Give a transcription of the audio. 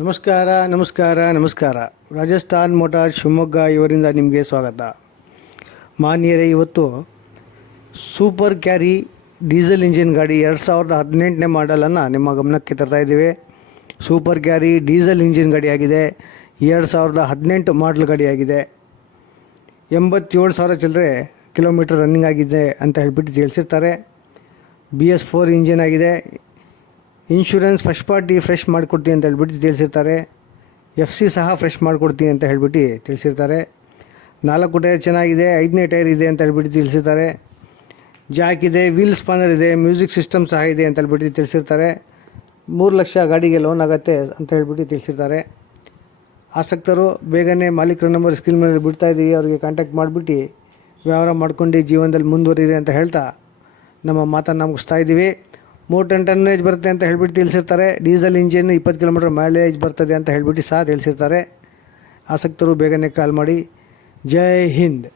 ನಮಸ್ಕಾರ ನಮಸ್ಕಾರ ನಮಸ್ಕಾರ. ರಾಜಸ್ಥಾನ್ ಮೋಟಾರ್ ಶಿವಮೊಗ್ಗ ಇವರಿಂದ ನಿಮಗೆ ಸ್ವಾಗತ. ಮಾನ್ಯರೇ, ಇವತ್ತು ಸೂಪರ್ ಕ್ಯಾರಿ ಡೀಸೆಲ್ ಇಂಜಿನ್ ಗಾಡಿ 2018ನೇ ಮಾಡಲನ್ನು ನಿಮ್ಮ ಗಮನಕ್ಕೆ ತರ್ತಾ ಇದ್ದೀವಿ. ಸೂಪರ್ ಕ್ಯಾರಿ ಡೀಸೆಲ್ ಇಂಜಿನ್ ಗಾಡಿಯಾಗಿದೆ. 2018 ಮಾಡಲ್ ಗಾಡಿಯಾಗಿದೆ. 87,000 ಚಿಲ್ಲರೆ ಕಿಲೋಮೀಟರ್ ರನ್ನಿಂಗ್ ಆಗಿದೆ ಅಂತ ಹೇಳ್ಬಿಟ್ಟು ತಿಳಿಸಿರ್ತಾರೆ. BS4 ಇಂಜಿನ್ ಆಗಿದೆ. ಇನ್ಶೂರೆನ್ಸ್ ಫಸ್ಟ್ ಪಾರ್ಟಿ ಫ್ರೆಶ್ ಮಾಡಿಕೊಡ್ತೀನಿ ಅಂತ ಹೇಳ್ಬಿಟ್ಟು ತಿಳಿಸಿರ್ತಾರೆ. FC ಸಹ ಫ್ರೆಶ್ ಮಾಡಿಕೊಡ್ತೀನಿ ಅಂತ ಹೇಳ್ಬಿಟ್ಟು ತಿಳಿಸಿರ್ತಾರೆ. 4 ಟೈರ್ ಚೆನ್ನಾಗಿದೆ, 5ನೇ ಟೈರ್ ಇದೆ ಅಂತ ಹೇಳ್ಬಿಟ್ಟು ತಿಳಿಸಿರ್ತಾರೆ. ಜಾಕ್ ಇದೆ, ವೀಲ್ ಸ್ಪಾನರ್ ಇದೆ, ಮ್ಯೂಸಿಕ್ ಸಿಸ್ಟಮ್ ಸಹ ಇದೆ ಅಂತ ಹೇಳ್ಬಿಟ್ಟು ತಿಳಿಸಿರ್ತಾರೆ. 3 ಲಕ್ಷ ಗಾಡಿಗೆ ಲೋನ್ ಆಗುತ್ತೆ ಅಂತ ಹೇಳ್ಬಿಟ್ಟು ತಿಳಿಸಿರ್ತಾರೆ. ಆಸಕ್ತರು ಬೇಗನೆ ಮಾಲೀಕರ ನಂಬರ್ ಸ್ಕ್ರೀನ್ ಮೇಲೆ ಬಿಡ್ತಾ ಇದ್ದೀವಿ, ಅವರಿಗೆ ಕಾಂಟ್ಯಾಕ್ಟ್ ಮಾಡಿಬಿಟ್ಟು ವ್ಯವಹಾರ ಮಾಡ್ಕೊಂಡು ಜೀವನದಲ್ಲಿ ಮುಂದುವರಿರಿ ಅಂತ ಹೇಳ್ತಾ ನಮ್ಮ ಮಾತನ್ನು ಮುಗಿಸ್ತಾ ಇದ್ದೀವಿ. 3 ಟನ್ ಟನ್ನೇಜ್ ಬರುತ್ತೆ ಅಂತ ಹೇಳ್ಬಿಟ್ಟು ತಿಳಿಸಿರ್ತಾರೆ. ಡೀಸೆಲ್ ಇಂಜಿನ್ 20 ಕಿಲೋಮೀಟರ್ ಮೈಲೇಜ್ ಬರ್ತದೆ ಅಂತ ಹೇಳ್ಬಿಟ್ಟು ಸಹ ತಿಳಿಸಿರ್ತಾರೆ. ಆಸಕ್ತರು ಬೇಗನೆ ಕಾಲ್ ಮಾಡಿ. ಜೈ ಹಿಂದ್.